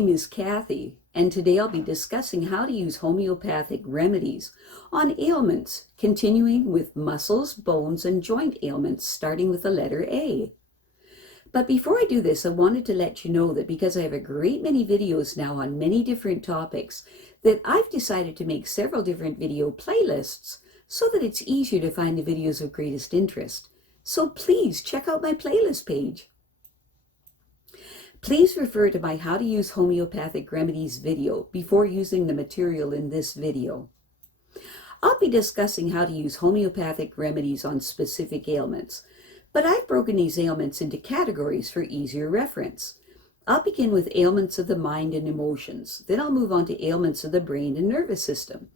name is Kathy, and today I'll be discussing how to use homeopathic remedies on ailments, continuing with muscles, bones, and joint ailments, starting with the letter A. But before I do this, I wanted to let you know that because I have a great many videos now on many different topics, that I've decided to make several different video playlists so that it's easier to find the videos of greatest interest. So please check out my playlist page. Please refer to my How to Use Homeopathic Remedies video before using the material in this video. I'll be discussing how to use homeopathic remedies on specific ailments, but I've broken these ailments into categories for easier reference. I'll begin with ailments of the mind and emotions, then I'll move on to ailments of the brain and nervous system.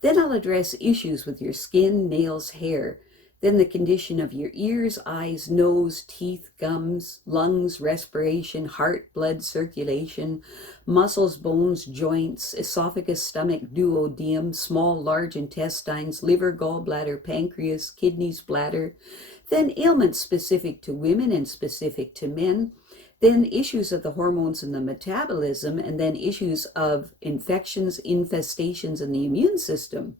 Then I'll address issues with your skin, nails, hair, then the condition of your ears, eyes, nose, teeth, gums, lungs, respiration, heart, blood circulation, muscles, bones, joints, esophagus, stomach, duodenum, small, large intestines, liver, gallbladder, pancreas, kidneys, bladder, then ailments specific to women and specific to men, then issues of the hormones and the metabolism, and then issues of infections, infestations in the immune system.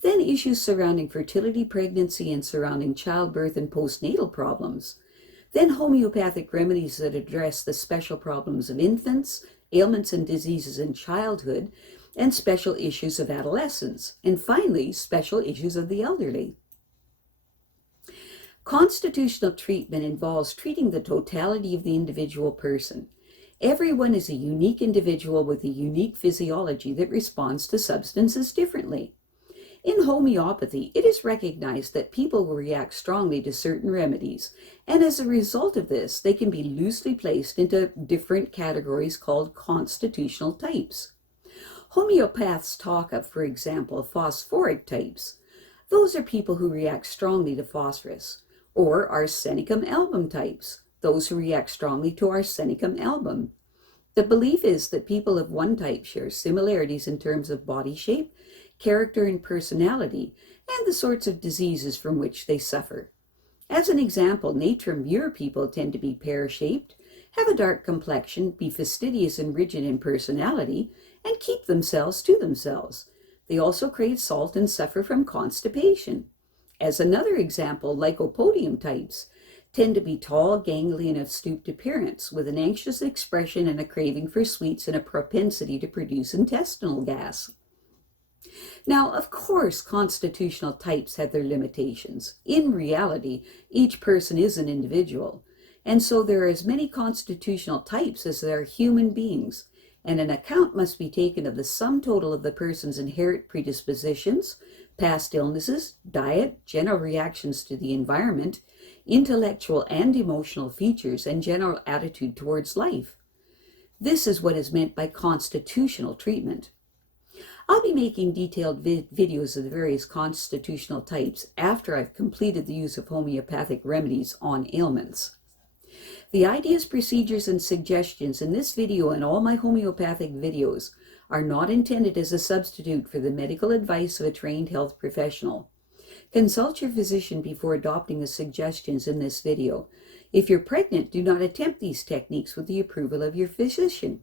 Then issues surrounding fertility, pregnancy, and surrounding childbirth and postnatal problems. Then homeopathic remedies that address the special problems of infants, ailments and diseases in childhood, and special issues of adolescence. And finally, special issues of the elderly. Constitutional treatment involves treating the totality of the individual person. Everyone is a unique individual with a unique physiology that responds to substances differently. In homeopathy, it is recognized that people will react strongly to certain remedies, and as a result of this, they can be loosely placed into different categories called constitutional types. Homeopaths talk of, for example, phosphoric types. Those are people who react strongly to phosphorus, or arsenicum album types, those who react strongly to arsenicum album. The belief is that people of one type share similarities in terms of body shape, character and personality, and the sorts of diseases from which they suffer. As an example, Natrum Mur people tend to be pear-shaped, have a dark complexion, be fastidious and rigid in personality, and keep themselves to themselves. They also crave salt and suffer from constipation. As another example, Lycopodium types tend to be tall, ganglion, of stooped appearance, with an anxious expression and a craving for sweets and a propensity to produce intestinal gas. Now, of course, constitutional types have their limitations. In reality, each person is an individual, and so there are as many constitutional types as there are human beings, and an account must be taken of the sum total of the person's inherent predispositions, past illnesses, diet, general reactions to the environment, intellectual and emotional features, and general attitude towards life. This is what is meant by constitutional treatment. I'll be making detailed videos of the various constitutional types after I've completed the use of homeopathic remedies on ailments. The ideas, procedures, and suggestions in this video and all my homeopathic videos are not intended as a substitute for the medical advice of a trained health professional. Consult your physician before adopting the suggestions in this video. If you're pregnant, do not attempt these techniques with the approval of your physician.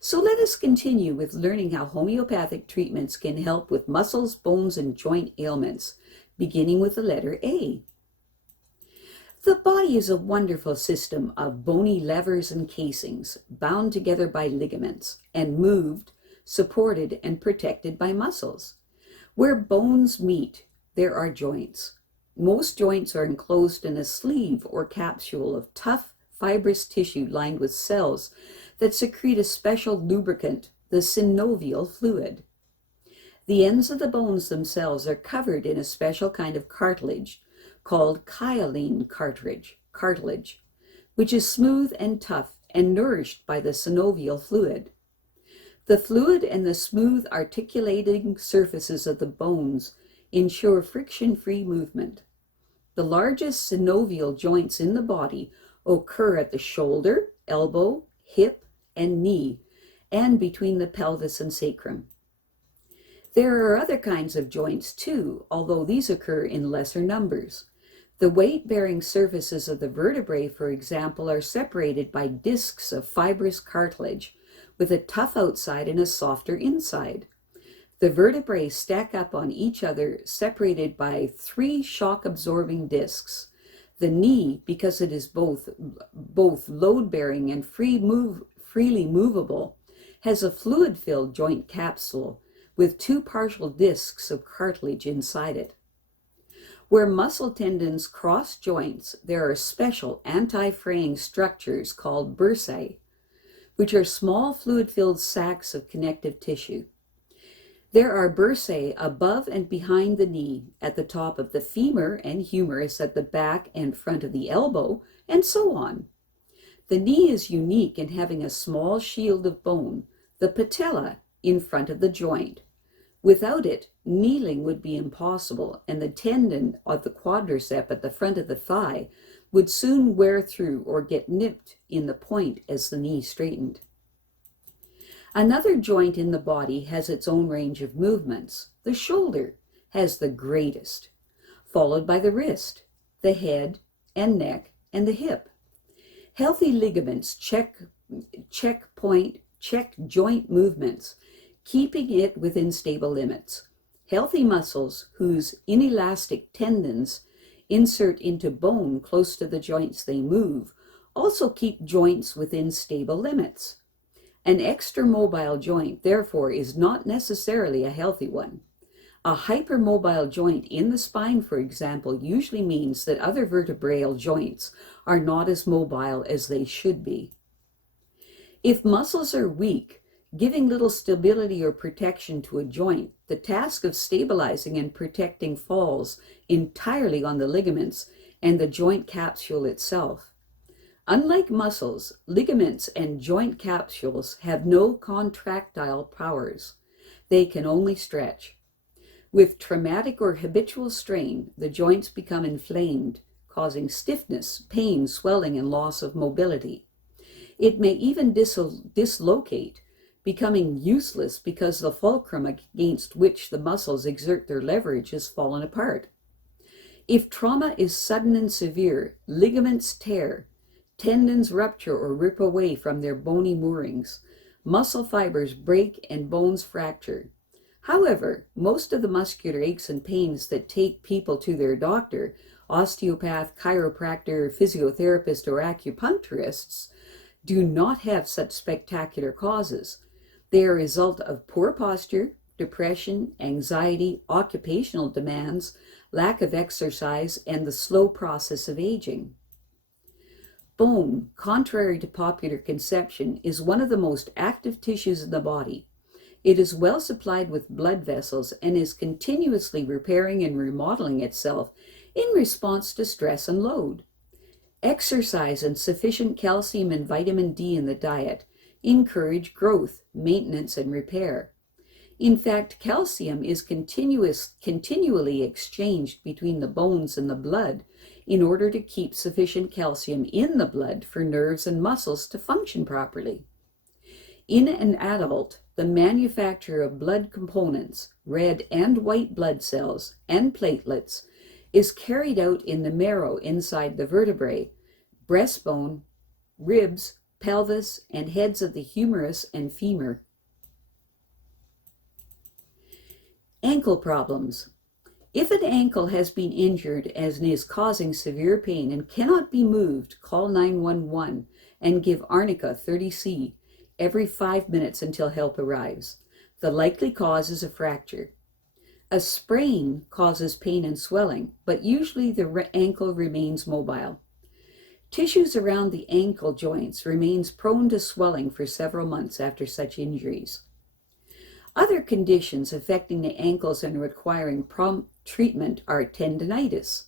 So let us continue with learning how homeopathic treatments can help with muscles, bones, and joint ailments, beginning with the letter A. The body is a wonderful system of bony levers and casings, bound together by ligaments, and moved, supported, and protected by muscles. Where bones meet, there are joints. Most joints are enclosed in a sleeve or capsule of tough, fibrous tissue lined with cells that secrete a special lubricant, the synovial fluid. The ends of the bones themselves are covered in a special kind of cartilage called hyaline cartilage, which is smooth and tough and nourished by the synovial fluid. The fluid and the smooth articulating surfaces of the bones ensure friction-free movement. The largest synovial joints in the body occur at the shoulder, elbow, hip, and knee, and between the pelvis and sacrum. There are other kinds of joints too, although these occur in lesser numbers. The weight-bearing surfaces of the vertebrae, for example, are separated by discs of fibrous cartilage, with a tough outside and a softer inside. The vertebrae stack up on each other, separated by 3 shock-absorbing discs. The knee, because it is both load-bearing and freely movable, has a fluid-filled joint capsule with 2 partial discs of cartilage inside it. Where muscle tendons cross joints, there are special anti-fraying structures called bursae, which are small fluid-filled sacs of connective tissue. There are bursae above and behind the knee, at the top of the femur and humerus, at the back and front of the elbow, and so on. The knee is unique in having a small shield of bone, the patella, in front of the joint. Without it, kneeling would be impossible, and the tendon of the quadricep at the front of the thigh would soon wear through or get nipped in the point as the knee straightened. Another joint in the body has its own range of movements. The shoulder has the greatest, followed by the wrist, the head and neck, and the hip. Healthy ligaments check joint movements, keeping it within stable limits. Healthy muscles, whose inelastic tendons insert into bone close to the joints they move, also keep joints within stable limits. An extramobile joint, therefore, is not necessarily a healthy one. A hypermobile joint in the spine, for example, usually means that other vertebral joints are not as mobile as they should be. If muscles are weak, giving little stability or protection to a joint, the task of stabilizing and protecting falls entirely on the ligaments and the joint capsule itself. Unlike muscles, ligaments and joint capsules have no contractile powers. They can only stretch. With traumatic or habitual strain, the joints become inflamed, causing stiffness, pain, swelling, and loss of mobility. It may even dislocate, becoming useless because the fulcrum against which the muscles exert their leverage has fallen apart. If trauma is sudden and severe, ligaments tear, tendons rupture or rip away from their bony moorings, muscle fibers break, and bones fracture. However, most of the muscular aches and pains that take people to their doctor, osteopath, chiropractor, physiotherapist, or acupuncturists, do not have such spectacular causes. They are a result of poor posture, depression, anxiety, occupational demands, lack of exercise, and the slow process of aging. Bone, contrary to popular conception, is one of the most active tissues in the body. It is well supplied with blood vessels and is continuously repairing and remodeling itself in response to stress and load. Exercise and sufficient calcium and vitamin D in the diet encourage growth, maintenance, and repair. In fact, calcium is continually exchanged between the bones and the blood in order to keep sufficient calcium in the blood for nerves and muscles to function properly. In an adult, the manufacture of blood components, red and white blood cells, and platelets, is carried out in the marrow inside the vertebrae, breastbone, ribs, pelvis, and heads of the humerus and femur. Ankle problems. If an ankle has been injured and is causing severe pain and cannot be moved, call 911 and give Arnica 30C every 5 minutes until help arrives. The likely cause is a fracture. A sprain causes pain and swelling, but usually the ankle remains mobile. Tissues around the ankle joints remains prone to swelling for several months after such injuries. Other conditions affecting the ankles and requiring prompt treatment are tendinitis.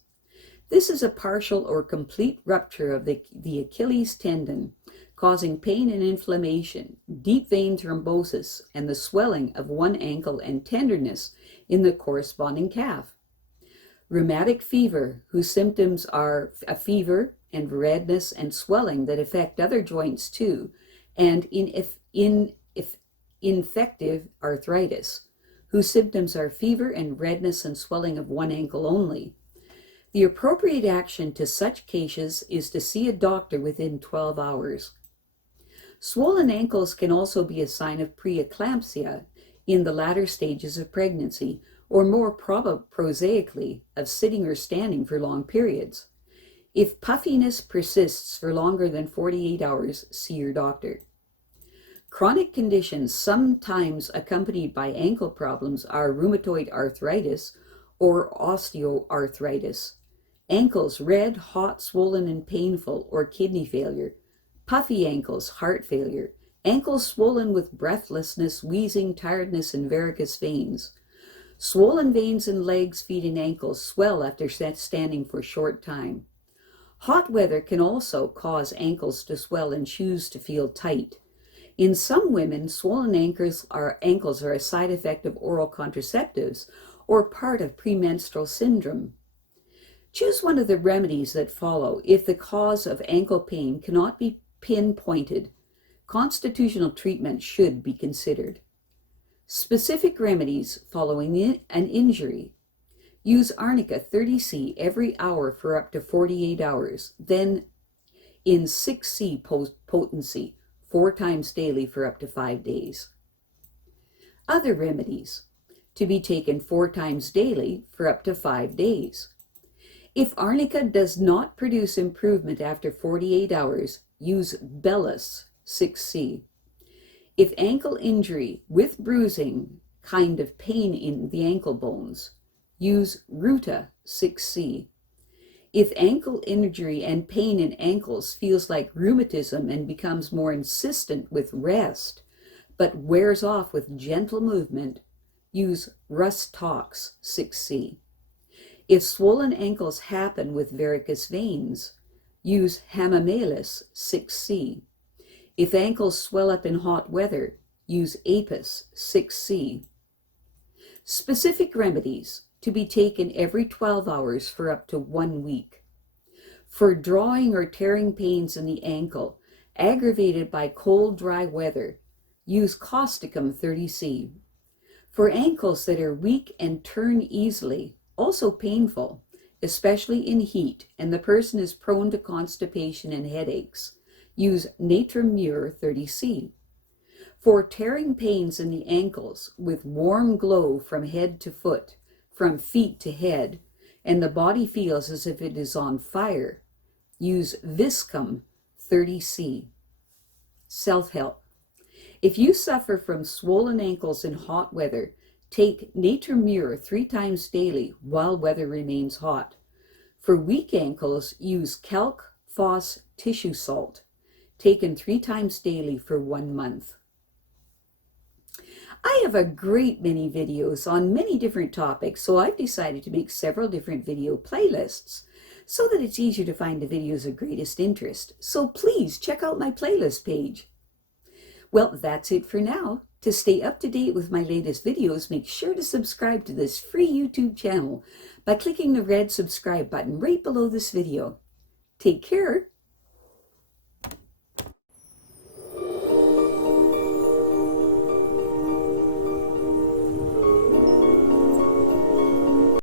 This is a partial or complete rupture of the Achilles tendon, causing pain and inflammation, deep vein thrombosis, and the swelling of one ankle and tenderness in the corresponding calf. Rheumatic fever, whose symptoms are a fever and redness and swelling that affect other joints too, and infective arthritis, whose symptoms are fever and redness and swelling of one ankle only. The appropriate action to such cases is to see a doctor within 12 hours. Swollen ankles can also be a sign of preeclampsia in the latter stages of pregnancy, or more prosaically, of sitting or standing for long periods. If puffiness persists for longer than 48 hours, see your doctor. Chronic conditions sometimes accompanied by ankle problems are rheumatoid arthritis or osteoarthritis, ankles red, hot, swollen, and painful, or kidney failure, puffy ankles, heart failure, ankles swollen with breathlessness, wheezing, tiredness, and varicose veins. Swollen veins in legs, feet, and ankles swell after standing for a short time. Hot weather can also cause ankles to swell and shoes to feel tight. In some women, swollen ankles are a side effect of oral contraceptives or part of premenstrual syndrome. Choose one of the remedies that follow if the cause of ankle pain cannot be pinpointed. Constitutional treatment should be considered. Specific remedies following an injury. Use Arnica 30C every hour for up to 48 hours, then in 6C potency, 4 times daily for up to 5 days. Other remedies, to be taken 4 times daily for up to 5 days. If Arnica does not produce improvement after 48 hours, use Bellis 6C. If ankle injury with bruising, kind of pain in the ankle bones, use Ruta 6C. If ankle injury and pain in ankles feels like rheumatism and becomes more insistent with rest, but wears off with gentle movement, use Rhus Tox 6C. If swollen ankles happen with varicose veins, use Hamamelis 6C. If ankles swell up in hot weather, use Apis 6C. Specific remedies, to be taken every 12 hours for up to 1 week. For drawing or tearing pains in the ankle, aggravated by cold, dry weather, use Causticum 30C. For ankles that are weak and turn easily, also painful, especially in heat, and the person is prone to constipation and headaches, use Natrum Mur 30C. For tearing pains in the ankles with warm glow from head to foot, from feet to head, and the body feels as if it is on fire, use Viscum 30C. Self-help. If you suffer from swollen ankles in hot weather, take Natrum Mur 3 times daily while weather remains hot. For weak ankles, use Calc Phos Tissue Salt, taken 3 times daily for 1 month. I have a great many videos on many different topics, so I've decided to make several different video playlists so that it's easier to find the videos of greatest interest. So please check out my playlist page. Well, that's it for now. To stay up to date with my latest videos, make sure to subscribe to this free YouTube channel by clicking the red subscribe button right below this video. Take care.